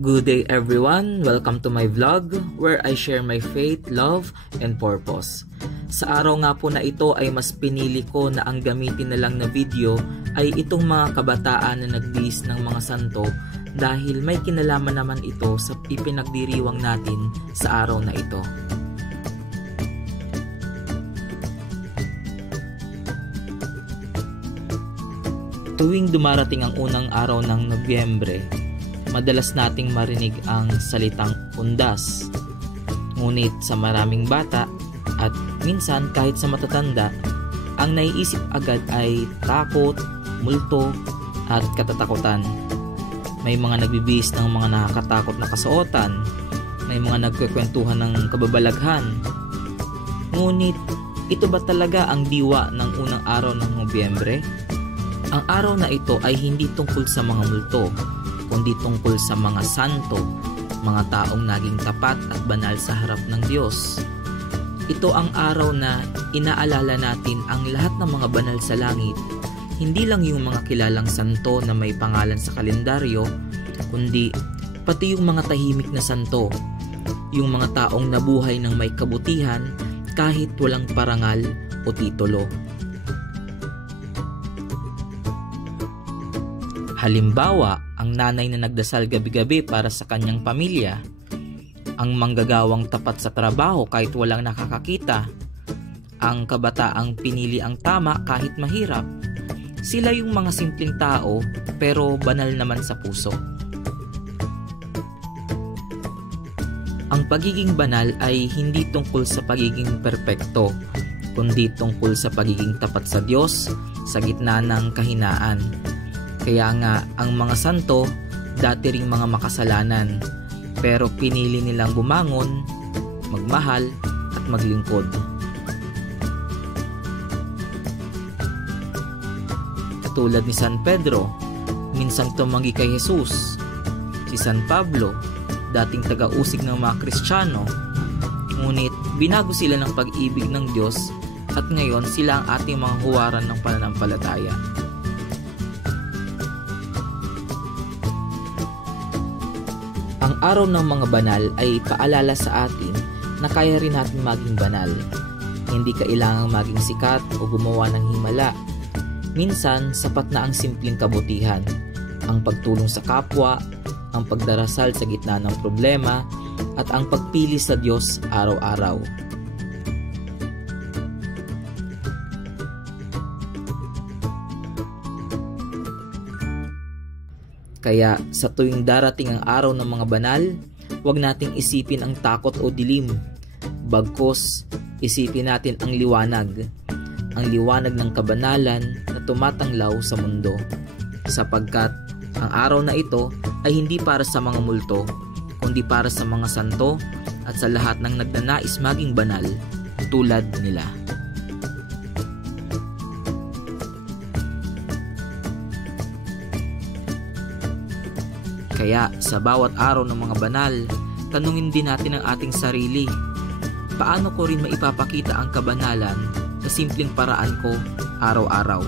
Good day everyone! Welcome to my vlog where I share my faith, love, and purpose. Sa araw nga po na ito ay mas pinili ko na ang gamitin na lang na video ay itong mga kabataan na nagbihis ng mga santo dahil may kinalaman naman ito sa ipinagdiriwang natin sa araw na ito. Tuwing dumarating ang unang araw ng Nobyembre, madalas nating marinig ang salitang undas. Ngunit sa maraming bata at minsan kahit sa matatanda, ang naiisip agad ay takot, multo at katatakutan. May mga nagbibihis ng mga nakakatakot na kasuotan, may mga nagkukwentuhan ng kababalaghan. Ngunit ito ba talaga ang diwa ng unang araw ng Nobyembre? Ang araw na ito ay hindi tungkol sa mga multo, kundi tungkol sa mga santo, mga taong naging tapat at banal sa harap ng Diyos. Ito ang araw na inaalala natin ang lahat ng mga banal sa langit, hindi lang yung mga kilalang santo na may pangalan sa kalendaryo, kundi pati yung mga tahimik na santo, yung mga taong nabuhay ng may kabutihan kahit walang parangal o titulo. Halimbawa, ang nanay na nagdasal gabi-gabi para sa kanyang pamilya, ang manggagawang tapat sa trabaho kahit walang nakakakita, ang kabataang pinili ang tama kahit mahirap. Sila yung mga simpleng tao pero banal naman sa puso. Ang pagiging banal ay hindi tungkol sa pagiging perpekto, kundi tungkol sa pagiging tapat sa Diyos sa gitna ng kahinaan. Kaya nga ang mga santo dati ring mga makasalanan, pero pinili nilang bumangon, magmahal at maglingkod. Katulad ni San Pedro, minsang tumanggi kay Jesus. Si San Pablo, dating taga-usig ng mga Kristiyano, ngunit binago sila ng pag-ibig ng Diyos at ngayon sila ang ating mga huwaran ng pananampalataya. Ang araw ng mga banal ay paalala sa atin na kaya rin natin maging banal. Hindi kailangang maging sikat o gumawa ng himala. Minsan, sapat na ang simpleng kabutihan, ang pagtulong sa kapwa, ang pagdarasal sa gitna ng problema, at ang pagpili sa Diyos araw-araw. Kaya sa tuwing darating ang araw ng mga banal, huwag nating isipin ang takot o dilim. Bagkus, isipin natin ang liwanag ng kabanalan na tumatanglaw sa mundo. Sapagkat ang araw na ito ay hindi para sa mga multo, kundi para sa mga santo at sa lahat ng nagnanais maging banal tulad nila. Kaya sa bawat araw ng mga banal, tanungin din natin ang ating sarili. Paano ko rin maipapakita ang kabanalan sa simpleng paraan ko araw-araw?